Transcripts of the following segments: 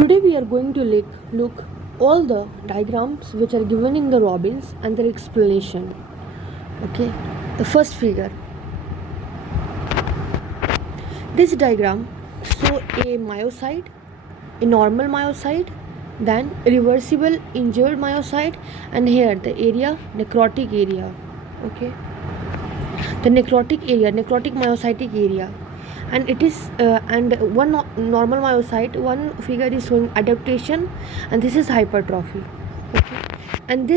Today we are going to look all the diagrams which are given in the Robbins and their explanation. Okay, the first figure. This diagram show a myocyte, a normal myocyte, then reversible injured myocyte, and here the area necrotic area. Okay, the necrotic area, necrotic myocytic area. And it is and one normal myocyte, one figure is showing adaptation, and this is hypertrophy. Okay, and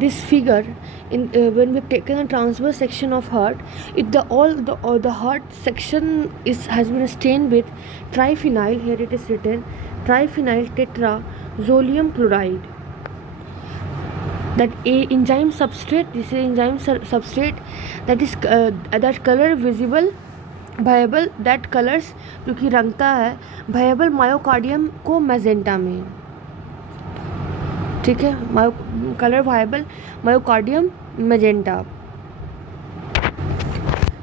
this figure in when we've taken a transverse section of heart, the heart section has been stained with triphenyl. Here it is written triphenyl tetrazolium chloride. That a enzyme substrate, this is enzyme substrate that is that color visible viable, that colors जो कि रंगता है viable myocardium को magenta में. ठीक है, colour viable myocardium magenta.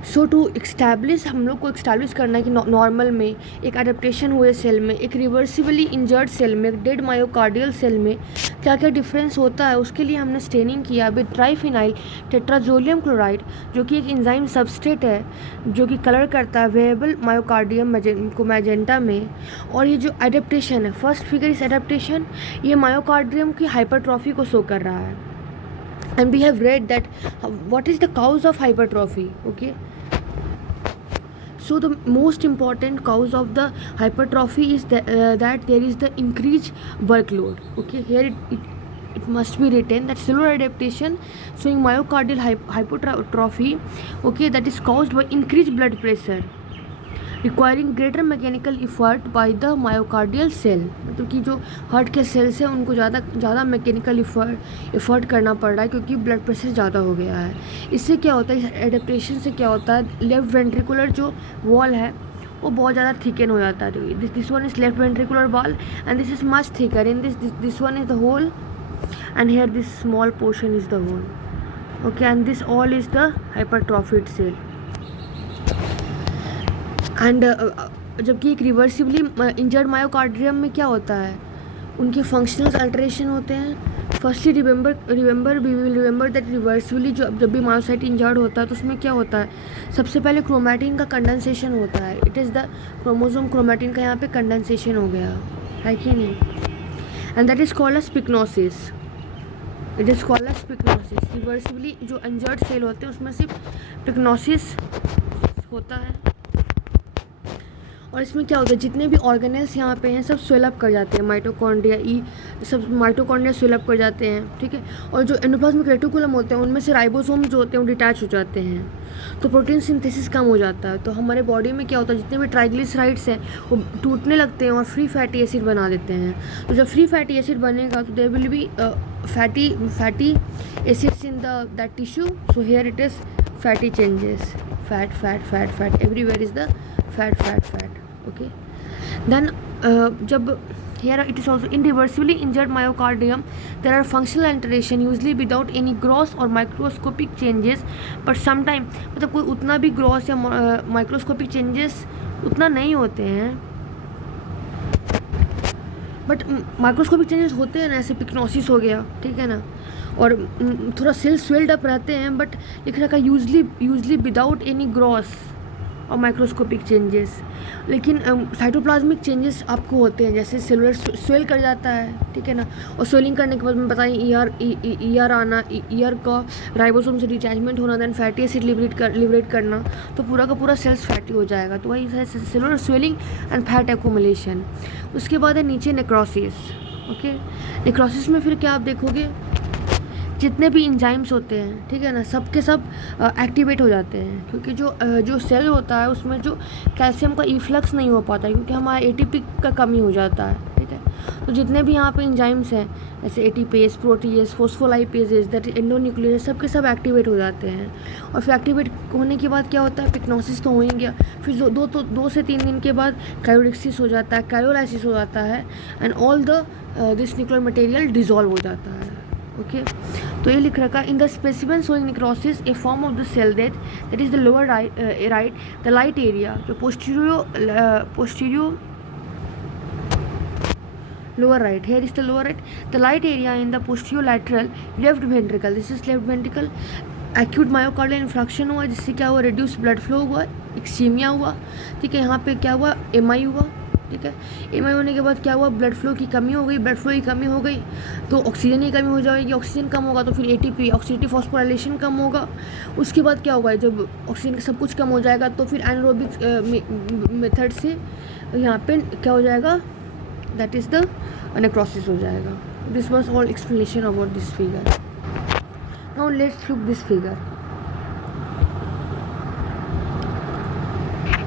So to establish, हम लोग को एक्स्टैब्लिश करना है कि नॉर्मल में, एक अडेप्टेशन हुए सेल में, एक रिवर्सिबली इंजर्ड सेल में, एक डेड मायोकार्डियल सेल में क्या क्या डिफरेंस होता है, उसके लिए हमने स्टेनिंग किया विद ट्राइफिनाइल टेट्राजोलियम क्लोराइड, जो कि एक एंजाइम सबस्ट्रेट है जो कि कलर करता है वेरिएबल मायोकार्डियम को मैजेंटा में. और ये जो अडेप्टेशन है, फर्स्ट फिगर इस अडेप्टेशन, ये मायोकार्डियम की हाइपरट्रॉफी को शो कर रहा है. And we have read that what is the cause of hypertrophy. Okay, so the most important cause of the hypertrophy is that there is the increased workload. Okay, here it must be written that cellular adaptation showing myocardial hypertrophy, okay, that is caused by increased blood pressure requiring greater mechanical effort by the myocardial cell. मतलब कि जो heart के sales हैं उनको ज़्यादा mechanical effort करना पड़ रहा है क्योंकि ब्लड प्रेशर ज़्यादा हो गया है. इससे क्या होता है, इस एडेप्टेशन से क्या होता है, लेफ्ट वेंट्रिकुलर जो वॉल है वो बहुत ज़्यादा थिकन हो जाता है. This one is left ventricular wall and this is much thicker. In this one is the hole and here this small portion is the hole. Okay, and this all is the hypertrophied cell. And जबकि एक reversibly injured myocardium में क्या होता है, उनके functional alteration होते हैं. Firstly remember that reversibly जब भी मायोसाइट इंजर्ड होता है तो उसमें क्या होता है, सबसे पहले क्रोमैटिन का कंडेंसेशन होता है. It is the chromosome chromatin का यहाँ पे कंडेंसेशन हो गया है कि नहीं, and that is called as pyknosis. It is called as pyknosis. Reversibly जो इंजर्ड सेल होते हैं उसमें सिर्फ पिक्नोसिस होता है. और इसमें क्या होता है, जितने भी ऑर्गेनेल्स यहाँ पे हैं सब स्वेलअप कर जाते हैं, माइटोकॉन्ड्रिया सब माइटोकॉन्ड्रिया स्वेलअप कर जाते हैं. ठीक है, और जो एंडोप्लाज्मिक रेटिकुलम होते हैं उनमें से राइबोसोम जो होते हैं वो डिटैच हो जाते हैं, तो प्रोटीन सिंथेसिस कम हो जाता है. तो हमारे बॉडी में क्या होता है, जितने भी ट्राइग्लिसराइड्स हैं वो टूटने लगते हैं और फ्री फैटी एसिड बना देते हैं. तो जब फ्री फैटी एसिड बनेगा तो there will be fatty acids in that tissue. So here it is fatty changes, fat everywhere is the fat. Okay, then जब here it is also irreversibly injured myocardium, there are functional alteration usually without any gross or microscopic changes, but sometime मतलब कोई उतना भी gross या microscopic changes उतना नहीं होते हैं, बट माइक्रोस्कोपिक चेंजेस होते हैं ना, ऐसे पिक्नोसिस हो गया, ठीक है ना, और थोड़ा सेल स्वेल्ड अप रहते हैं, बट लिख रखा यूजली विदाउट एनी ग्रॉस और माइक्रोस्कोपिक चेंजेस. लेकिन साइटोप्लाज्मिक चेंजेस आपको होते हैं, जैसे सेलुलर स्वेल कर जाता है, ठीक है ना, और स्वेलिंग करने के बाद मैं बताएं ईआर आना, ईआर का राइबोसोम से डिटैचमेंट होना, देन फैटी एसिड लिबरेट करना, तो पूरा का पूरा सेल्स फैटी हो जाएगा. तो वही है cellular swelling and fat accumulation. उसके बाद है नीचे नेक्रोसिस. ओके, नेक्रोसिस में फिर क्या आप देखोगे, जितने भी इंजाइम्स होते हैं, ठीक है ना, सब के सब एक्टिवेट हो जाते हैं, क्योंकि जो सेल होता है उसमें जो कैल्शियम का इफ्लक्स नहीं हो पाता है क्योंकि हमारा एटीपी का कमी हो जाता है. ठीक है, तो जितने भी यहाँ पे इंजाइम्स हैं जैसे एटीपेज, प्रोटीएज, फोस्फोलाइपेजेस, दैट एंडोन्यूक्लियस, सब के सब एक्टिवेट हो जाते हैं. और फिर एक्टिवेट होने के बाद क्या होता है, पिक्नोसिस तो हो ही गया, फिर 2 से 3 दिन के बाद क्रायोलिसिस हो जाता है, क्रायोलाइसिस हो जाता है, and all the this nuclear material dissolve हो जाता है. ओके, तो ये लिख रखा in the specimen showing necrosis a form of the cell death that is the lower right the light area, जो posterior lower right. Here is the lower right. The light area in the posterolateral left ventricle. This is left ventricle. Acute myocardial infarction हुआ, जिससे क्या हुआ, reduce blood flow हुआ, एक्सीमिया हुआ, ठीक है। यहाँ पे क्या हुआ, एमआई हुआ, ठीक है। एमआई होने के बाद क्या हुआ, ब्लड फ्लो की कमी हो गई, ब्लड फ्लो की कमी हो गई तो ऑक्सीजन की कमी हो जाएगी, ऑक्सीजन कम होगा तो फिर एटीपी ऑक्सीडेटिव फॉस्फोराइलेशन कम होगा। उसके बाद क्या होगा, जब ऑक्सीजन का सब कुछ कम हो जाएगा तो फिर एनारोबिक मेथड से यहाँ पे क्या हो जाएगा, दैट इज़ द नेक्रोसिस हो जाएगा। This was all explanation about this figure. Now let's look this figure.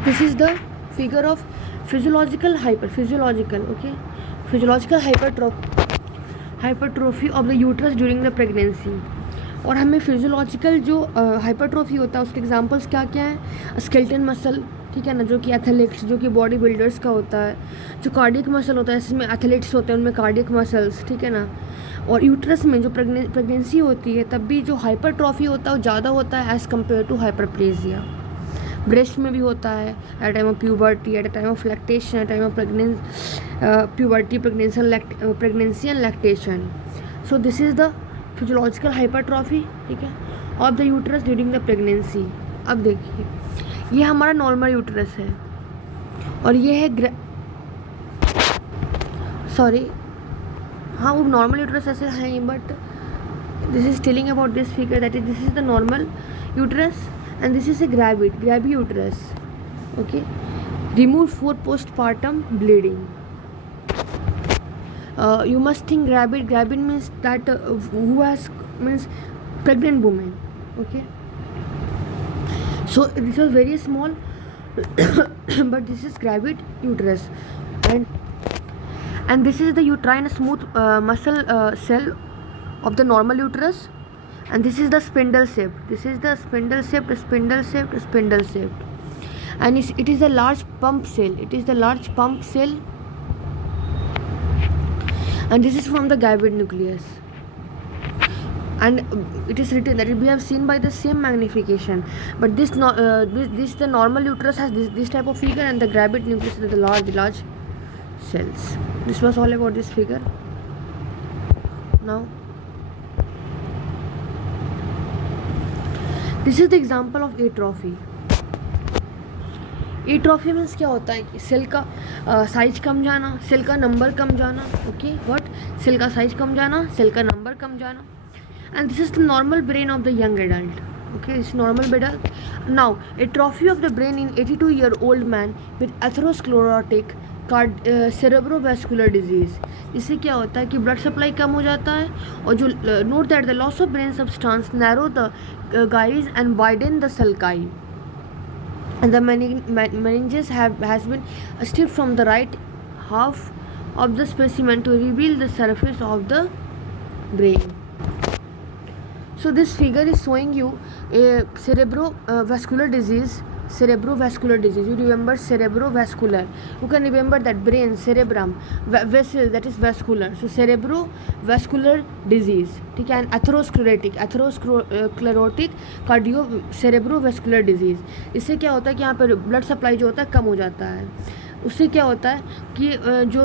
This is the figure of physiological hypertrophy of the uterus during the pregnancy. और हमें फिजियोलॉजिकल जो हाइपरट्रोफी होता है उसके examples क्या क्या हैं, स्केलेटन मसल, ठीक है ना, जो कि एथलीट्स, जो कि बॉडी बिल्डर्स का होता है, जो कार्डियक मसल होता है जिसमें एथलीट्स होते हैं उनमें कार्डियक मसल्स, ठीक है ना। और यूट्रस में जो प्रेगनेंसी होती है तब भी जो हाइपरट्रॉफी होता है वो ज़्यादा होता है as compare to hyperplasia. Breast में भी होता है at time of puberty, at time of lactation, at time of puberty, pregnancy and lactation. So this is the physiological hypertrophy, ठीक है, of the uterus during the pregnancy. अब देखिए, ये हमारा नॉर्मल यूट्रस है और ये है हाँ वो नॉर्मल यूट्रस ऐसे हैं, but this is telling about this figure that is this is the normal uterus and this is a gravy uterus, okay. Remove for postpartum bleeding. You must think gravid means that who has means pregnant woman, okay. So this was very small but this is gravid uterus and this is the uterine smooth muscle cell of the normal uterus, and this is the spindle shaped, and it is a large pump cell, and this is from the gravid nucleus, and it is written that we have seen by the same magnification, but this the normal uterus has this type of figure, and the gravid nucleus is the large cells. This was all about this figure. Now this is the example of atrophy. Atrophy means क्या होता है कि cell का size कम जाना, cell का number कम जाना, okay, what, cell का size कम जाना, सेल का नंबर कम जाना, and this is the normal brain of the young adult, okay, it's normal brain. Now atrophy of the brain in 82-year-old man with atherosclerotic cerebrovascular disease. इससे क्या होता है कि blood supply कम हो जाता है और जो note that the loss of brain substance narrow the guys and widen the sulci, and the meninges has been stripped from the right half of the specimen to reveal the surface of the brain. So this figure is showing you a cerebrovascular disease. You remember cerebrovascular, you can remember that brain, cerebrum, vessel, that is vascular, so cerebrovascular disease, ठीक है, and atherosclerotic cardio cerebrovascular disease। इससे क्या होता है कि यहाँ पर blood supply जो होता है कम हो जाता है, उससे क्या होता है कि जो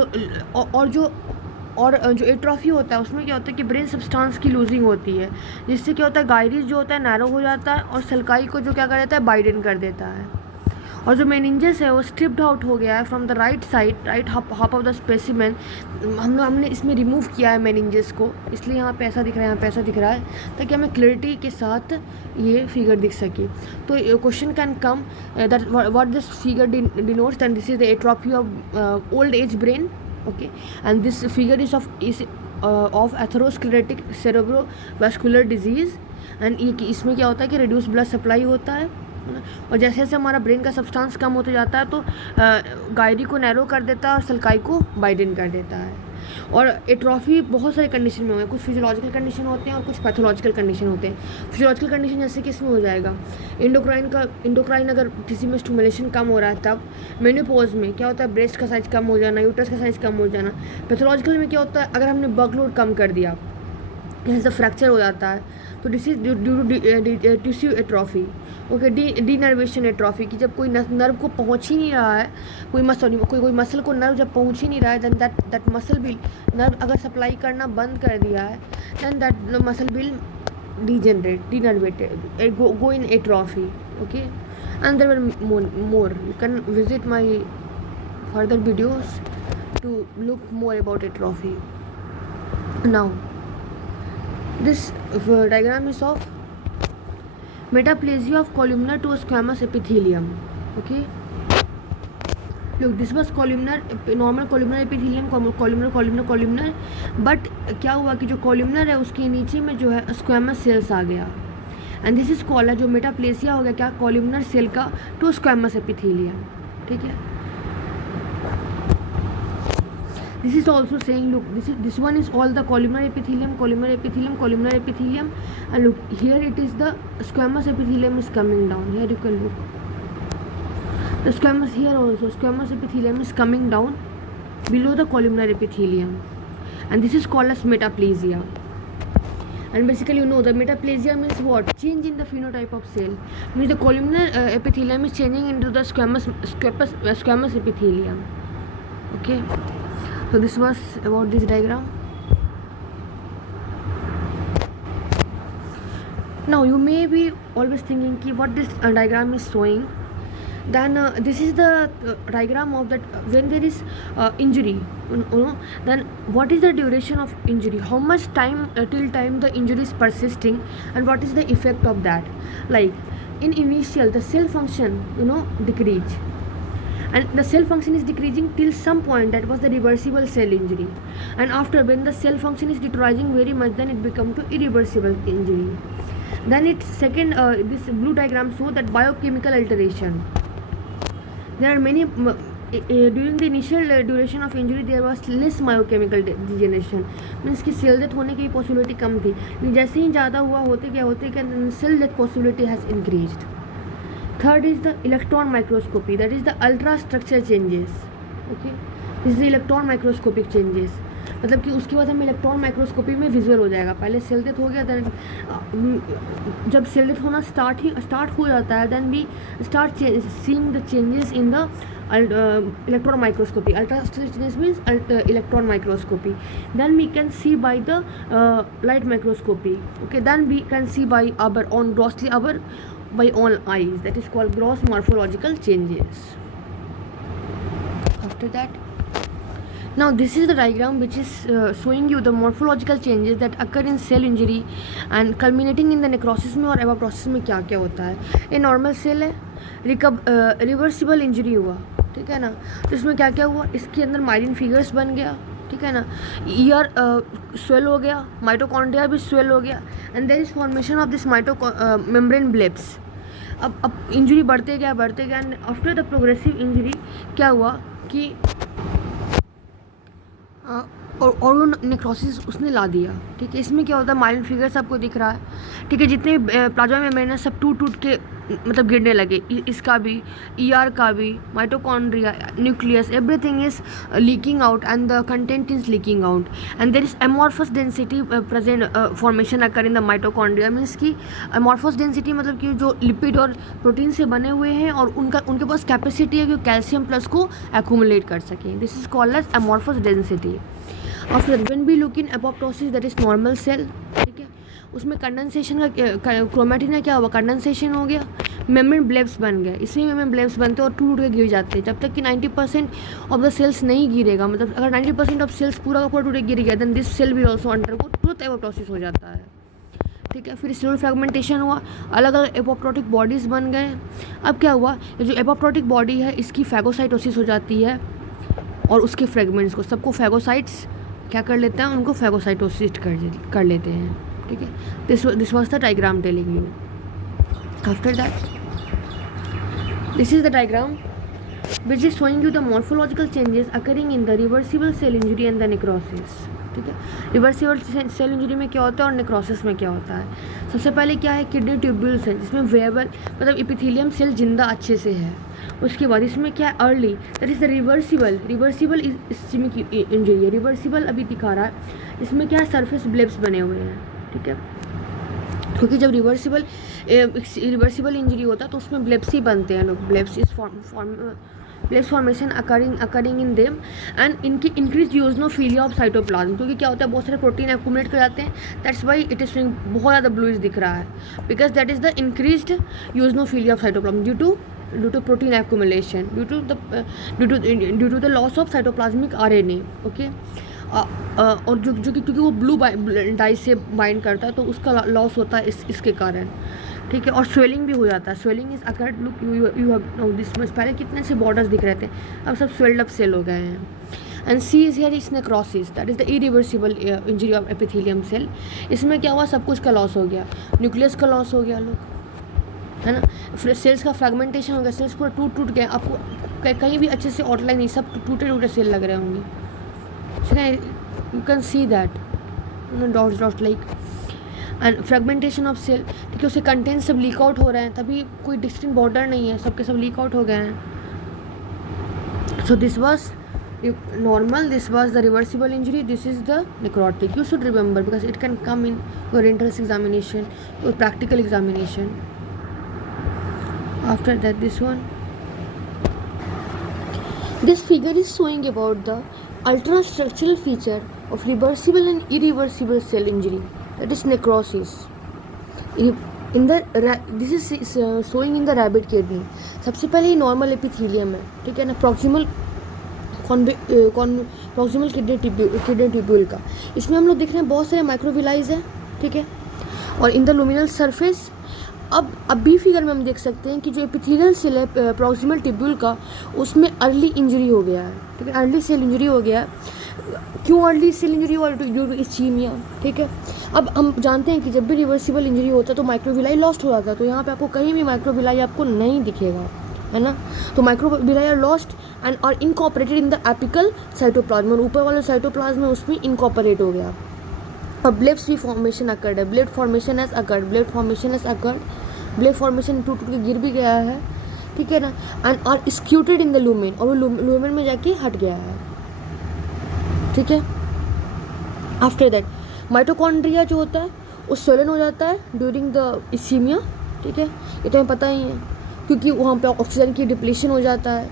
एट्रॉफी होता है उसमें क्या होता है कि ब्रेन सब्सटेंस की लूजिंग होती है, जिससे क्या होता है गाइरिस जो होता है नैरो हो जाता है और सल्काई को जो क्या कर देता है, वाइडन कर देता है, और जो मेनिंजेस है वो स्ट्रिप्ड आउट हो गया है from the right side, right half of the specimen. हमने इसमें रिमूव किया है मेनिंजेस को, इसलिए यहाँ पे ऐसा दिख रहा है, यहाँ पे ऐसा दिख रहा है, ताकि हमें क्लैरिटी के साथ ये फिगर दिख सके। तो question can come that what this figure denotes, and this is the atrophy of old age brain, okay, and this figure is of atherosclerotic cerebrovascular disease, and इसमें क्या होता है कि रिड्यूस ब्लड सप्लाई होता है, और जैसे जैसे हमारा ब्रेन का सब्सटेंस कम होते जाता है तो गायरी को नैरो कर देता है और सल्काई को वाइडन कर देता है। और एट्रॉफी बहुत सारे कंडीशन में होंगे, कुछ फिजियोलॉजिकल कंडीशन होते हैं और कुछ पैथोलॉजिकल कंडीशन होते हैं। फिजियोलॉजिकल कंडीशन जैसे कि इसमें हो जाएगा इंडोक्राइन अगर किसी में स्टिमुलेशन कम हो रहा है, तब मेनोपॉज में क्या होता है, ब्रेस्ट का साइज कम हो जाना, यूट्रस का साइज कम हो जाना। पैथोलॉजिकल में क्या होता है, अगर हमने वर्कलोड कम कर दिया, यहाँ से फ्रैक्चर हो जाता है, तो this is due to tissue atrophy. Okay, denervation atrophy, कि जब कोई नर्व को पहुँच ही नहीं रहा है, कोई मसल को नर्व जब पहुँच ही नहीं रहा है, then that muscle will, nerve अगर सप्लाई करना बंद कर दिया है, then that muscle will denervated, go in atrophy. Okay, and there were more. You can visit my further videos to look more about atrophy. Now this diagram is of metaplasia of columnar to squamous epithelium. Okay, look, this was normal columnar epithelium, columnar, but क्या हुआ कि जो columnar है उसके नीचे में जो है स्क्वैमस सेल्स आ गया, एंड दिस इज कॉल्ड, जो मेटाप्लेसिया हो गया क्या, कॉलमनर सेल का टू स्क्वैमस एपिथेलियम। ठीक है, this is also saying, look, this one is all the columnar epithelium, and look here it is the squamous epithelium is coming down. Here you can look the squamous, here also squamous epithelium is coming down below the columnar epithelium, and this is called as metaplasia. And basically, you know, the metaplasia means what? Change in the phenotype of cell, means the columnar epithelium is changing into the squamous epithelium. Okay, so this was about this diagram. Now you may be always thinking ki what this diagram is showing. Then this is the diagram of that when there is injury, you know, then what is the duration of injury, how much time till time the injury is persisting, and what is the effect of that. Like in initial the cell function, you know, decrease, and the cell function is decreasing till some point, that was the reversible cell injury, and after when the cell function is deteriorating very much, then it become to irreversible injury. Then it's second, this blue diagram show that biochemical alteration. There are many during the initial duration of injury there was less biochemical degeneration, means कि cell death होने की possibility कम थी, लेकिन जैसे ही ज़्यादा हुआ होते क्या cell death possibility has increased. Third is the electron microscopy, that is the ultra structure changes. Okay, this is the electron microscopic changes, मतलब कि उसके बाद हमें इलेक्ट्रॉन माइक्रोस्कोपी में विजुअल हो जाएगा. पहले सेल डेथ हो गया, देन जब सेल डेथ होना स्टार्ट हो जाता है, then we start seeing the changes in the electron microscopy. Ultra changes means electron microscopy. Then we can see by the light microscopy. Okay, then we can see by our own by own eyes. That is called gross morphological changes. After that, now this is the diagram which is showing you the morphological changes that occur in cell injury and culminating in the necrosis में और apoptosis में क्या क्या होता है. ये normal cell है, reversible injury हुआ, ठीक है ना, तो इसमें क्या क्या हुआ, इसके अंदर माइलिन फिगर्स बन गया, ठीक है ना, ईयर स्वेल हो गया, माइटोकॉन्ड्रिया भी स्वेल हो गया, and there is formation of this membrane blebs. अब इंजरी बढ़ते गया and after the progressive injury क्या हुआ कि और नेक्रोसिस उसने ला दिया. ठीक है, इसमें क्या होता है, माइलिन फिगर्स आपको दिख रहा है, ठीक है, जितने प्लाज्मा मेम्ब्रेन है सब टूट के मतलब गिरने लगे, इसका भी, ईआर का भी, mitochondria, nucleus, everything is leaking out and the content is leaking out, and there is amorphous density present formation occur in the mitochondria. Means की एमॉर्फस डेंसिटी मतलब कि जो लिपिड और प्रोटीन से बने हुए हैं और उनके पास कैपेसिटी है कि कैल्शियम प्लस को एक्यूमुलेट कर सकें. This is called as amorphous density. After when we look in apoptosis, that is normal cell, ठीक है, उसमें कंडेंसेशन का क्रोमैटिन है क्या हुआ, कंडेंसेशन हो गया, मेम्ब्रेन ब्लेब्स बन गए, इसमें मेम्ब्रेन ब्लेब्स बनते और टूट के गिर जाते हैं. जब तक कि 90% ऑफ द सेल्स नहीं गिरेगा, मतलब अगर 90% ऑफ सेल्स पूरा का पूरा टूट के गिर गया, then this cell will also undergo through apoptosis हो जाता है. ठीक है, फिर सेलुलर फ्रेगमेंटेशन हुआ, अलग अलग एपोप्टोटिक बॉडीज़ बन गए. अब क्या हुआ, जो एपोप्टोटिक बॉडी है इसकी फैगोसाइटोसिस हो जाती है और उसके फ्रेगमेंट्स को सबको फैगोसाइट्स क्या कर लेते हैं, उनको फैगोसाइटोसिस कर लेते हैं. ठीक है, this was the diagram telling you. After that, this is the diagram which is showing you the morphological changes occurring in the reversible cell injury and the necrosis. ठीक है, रिवर्सिबल सेल इंजरी में क्या होता है और necrosis में क्या होता है. सबसे पहले क्या है, किडनी ट्यूब्यूल्स है जिसमें वेबल मतलब इपिथेलियम सेल जिंदा अच्छे से है. उसके बाद इसमें क्या है, early, that is the reversible ischemic injury है. रिवर्सिबल अभी दिखा रहा है, इसमें क्या है, सरफेस ब्लेब्स बने हुए हैं. ठीक है, क्योंकि जब रिवर्सिबल इंजरी होता है तो उसमें ब्लेब्सी बनते हैं लोग, blebs is blebs formation occurring in them and इनकी इंक्रीज यूजनोफिलिया ऑफ साइटोप्लाज्म, क्योंकि क्या होता है बहुत सारे प्रोटीन एक्यूमुलेट कर जाते हैं, दैट्स वाई इट इज बहुत ज़्यादा ब्लूइश दिख रहा है, because that is the increased eosinophilia of cytoplasm due to protein accumulation, due to the loss of cytoplasmic RNA. Okay, और जो कि क्योंकि वो ब्लू डाई से बाइंड करता है तो उसका लॉस होता है इसके कारण, ठीक है, और स्वेलिंग भी हो जाता है. Swelling is occurred, look you have know this much, पहले कितने से बॉर्डर्स दिख रहे थे, अब सब स्वेल्ड अप सेल हो गए हैं. And C is here is necrosis, that is the irreversible injury of epithelium cell. इसमें क्या हुआ, सब कुछ का लॉस हो गया, न्यूक्लियस का लॉस हो गया लोग, है ना, फिर सेल्स का फ्रेगमेंटेशन हो गया, सेल्स पूरा टूट गए, आपको कहीं भी अच्छे से आउटलाइन नहीं, सब टूटे सेल लग रहे होंगे, you can see that dot like, and fragmentation of cell, ठीक है, उसके कंटेंट सब लीक आउट हो रहे हैं, तभी कोई डिस्टिंक्ट बॉर्डर नहीं है, सबके सब लीक आउट हो गए हैं. So this was normal, this was the reversible injury, this is the necrotic. You should remember because it can come in your entrance examination or practical examination. After that, this figure is showing about the ultrastructural feature of reversible and irreversible cell injury, that is necrosis. This is showing in the rabbit kidney. सबसे पहले ये normal epithelium है, ठीक है ना, proximal kidney tubule का. इसमें हम लोग देख रहे हैं बहुत सारे माइक्रोविलाइज है, ठीक है, और इन द लुमिनल सरफेस. अब भी फिगर में हम देख सकते हैं कि जो एपिथेलियल सेल है प्रॉक्सिमल ट्यूब्यूल का, उसमें अर्ली इंजरी हो गया है, ठीक है, अर्ली सेल इंजरी हो गया है. क्यों अर्ली सेल इंजरी हुआ, ड्यू टू इस्चीमिया, ठीक है. अब हम जानते हैं कि जब भी रिवर्सिबल इंजरी होता है तो माइक्रोविलाई लॉस्ट हो जाता है, तो यहाँ पे आपको कहीं भी माइक्रोविलाई आपको नहीं दिखेगा, है ना. तो microvilli are lost and are incorporated in the apical cytoplasm, और ऊपर वाले साइटोप्लाज्म में उसमें इनकॉपरेट हो गया. अब ब्लेब्स भी फॉर्मेशन अकर्ड है, ब्लेड फॉर्मेशन टूट के गिर भी गया है, ठीक है ना, एंड आर स्क्यूटेड इन द लूमेन, और वो लूमेन में जाके हट गया है, ठीक है. आफ्टर दैट माइटोकॉन्ड्रिया जो होता है वो स्वोलन हो जाता है ड्यूरिंग द इस्चीमिया, ठीक है, ये तो हमें पता ही है, क्योंकि वहाँ पे ऑक्सीजन की डिप्लीशन हो जाता है,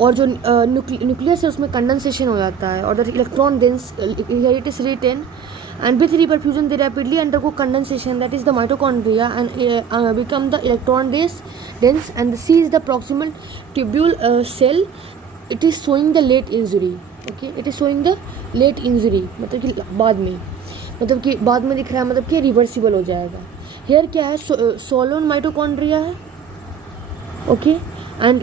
और जो न्यूक्लियस है उसमें कंडेंसेशन हो जाता है, और the electron dense here it is written and with reperfusion they rapidly undergo condensation, that is the mitochondria, and become the electron dense, and the C is the proximal tubule cell. It is showing the late injury, okay, it is showing the late injury, मतलब कि बाद में दिख रहा है, मतलब कि reversible हो जाएगा. here क्या है, सोलोन माइटोकॉन्ड्रिया है, okay, and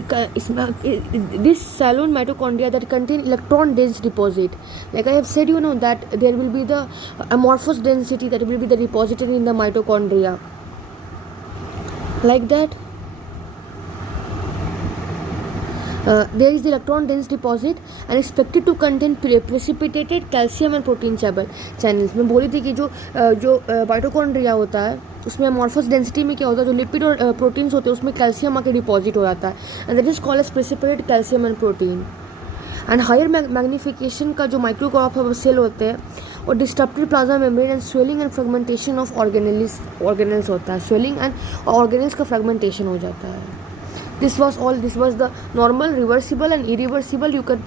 this Salon mitochondria that contain electron dense deposit, like I have said, you know that there will be the amorphous density that will be the deposited in the mitochondria, like that. There is the electron dense deposit and expected to contain precipitated calcium and protein channels. मैं बोली थी कि जो mitochondria होता है उसमें amorphous density में क्या होता है, जो लिपिड और प्रोटीन्स होते हैं उसमें कैल्शियम आके डिपॉजिट हो जाता है, and that is called as precipitated calcium and protein. And higher magnification का जो माइक्रोग्राफ सेल होते हैं और disrupted plasma membrane and swelling and fragmentation of organelles होता है, स्वेलिंग एंड ऑर्गेनल्स का फ्रेगमेंटेशन हो जाता है. This was the normal, reversible and irreversible. You can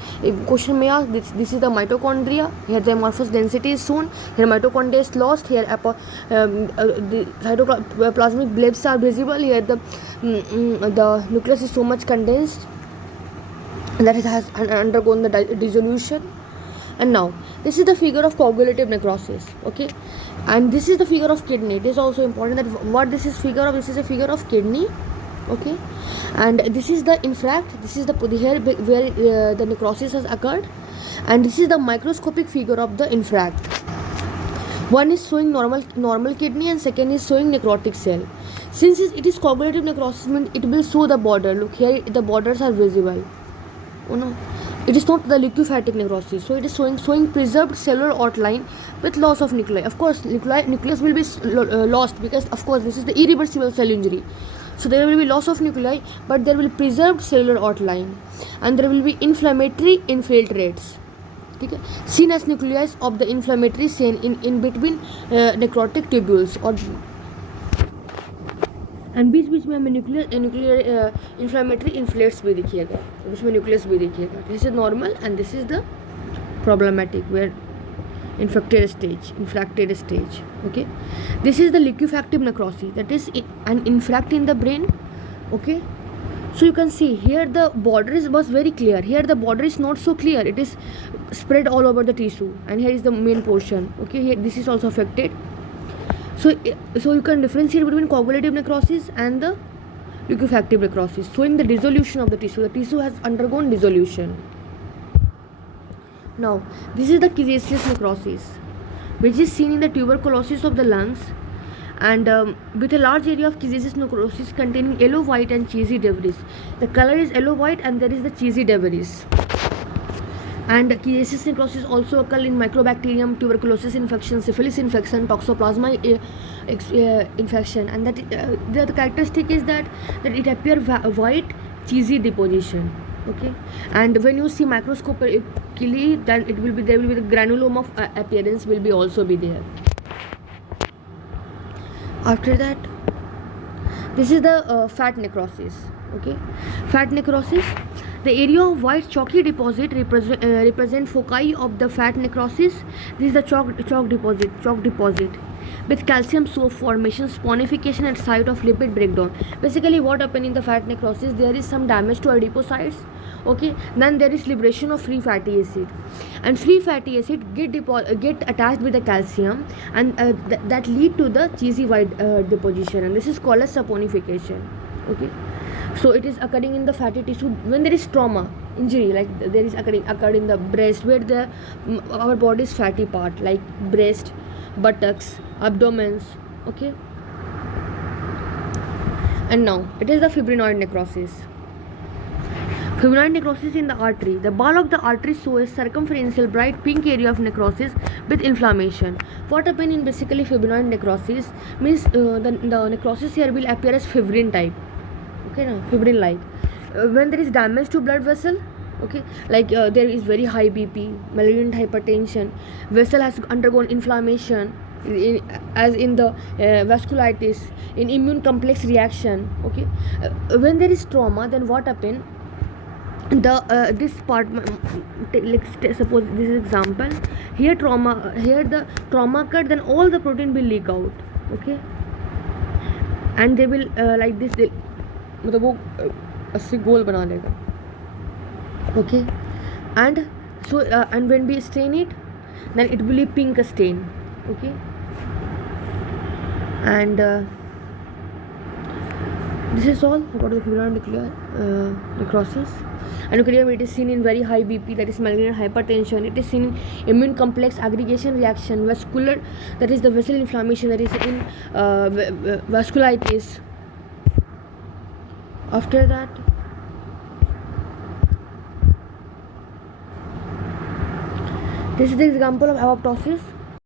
question may ask, this is the mitochondria. Here the amorphous density is shown. Here mitochondria is lost. Here the cytoplasmic blebs are visible. Here the nucleus is so much condensed that it has undergone the dissolution. And now this is the figure of coagulative necrosis, okay, and this is the figure of kidney. It is also important that what this is figure of. This is a figure of kidney, okay, and this is the infract, this is the here where the necrosis has occurred, and this is the microscopic figure of the infract. One is showing normal kidney and second is showing necrotic cell. Since it is coagulative necrosis, means it will show the border. Look here, the borders are visible, you know. It is not the liquefatic necrosis, so it is showing preserved cellular outline with loss of nuclei. Of course nucleus will be lost, because of course this is the irreversible cell injury. So there will be loss of nuclei, but there will be preserved cellular outline, and there will be inflammatory infiltrates. ठीक है, seen as nucleus of the inflammatory सेन in between necrotic tubules, और and बीच बीच में हमें nuclear inflammatory inflates भी दिखिएगा, उसमें न्यूक्लियस भी दिखिएगा. This is normal and this is the problematic where infracted stage. Okay, this is the liquefactive necrosis, that is an infarct in the brain. Okay, so you can see here the border was very clear, here the border is not so clear, it is spread all over the tissue, and here is the main portion. Okay, here this is also affected. So you can differentiate between coagulative necrosis and the liquefactive necrosis, showing the dissolution of the tissue has undergone dissolution. Now, this is the caseous necrosis, which is seen in the tuberculosis of the lungs, and with a large area of caseous necrosis containing yellow, white, and cheesy debris. The color is yellow, white, and there is the cheesy debris. And caseous necrosis also occur in Mycobacterium tuberculosis infection, syphilis infection, Toxoplasma infection, and that the characteristic is that it appears white, cheesy deposition. Okay, and when you see microscopically, then there will be the granulome of appearance will be also be there. After that, this is the fat necrosis. Okay, fat necrosis, the area of white chalky deposit represent foci of the fat necrosis. This is the chalk deposit with calcium soap formation, sponification at site of lipid breakdown. Basically what happened in the fat necrosis, there is some damage to adipocytes. Okay, then there is liberation of free fatty acid, and free fatty acid get attached with the calcium, and that lead to the cheesy white deposition, and this is called as saponification. Okay, so it is occurring in the fatty tissue when there is trauma injury, like there is occurred in the breast, where our body's fatty part like breast, buttocks, abdomens. Okay, and now it is the fibrinoid necrosis. Fibrinoid necrosis in the artery. The ball of the artery shows a circumferential bright pink area of necrosis with inflammation. What happens in basically fibrinoid necrosis means the necrosis here will appear as fibrin type. Okay, now fibrin like when there is damage to blood vessel. Okay, like there is very high BP, malignant hypertension, vessel has undergone inflammation, as in the vasculitis, in immune complex reaction. Okay, when there is trauma, then what happen, this part, suppose this is example, here the trauma occurred, then all the protein will leak out. Okay, and they will like this, मतलब वो ऐसे गोल बना लेगा. Okay, and so and when we stain it, then it will be pink stain. Okay, and this is all about the fibrinoid necrosis. And nuclear, it is seen in very high BP, that is malignant hypertension. It is seen in immune complex aggregation reaction, vascular, that is the vessel inflammation, that is in vasculitis. After that, this is the example of apoptosis.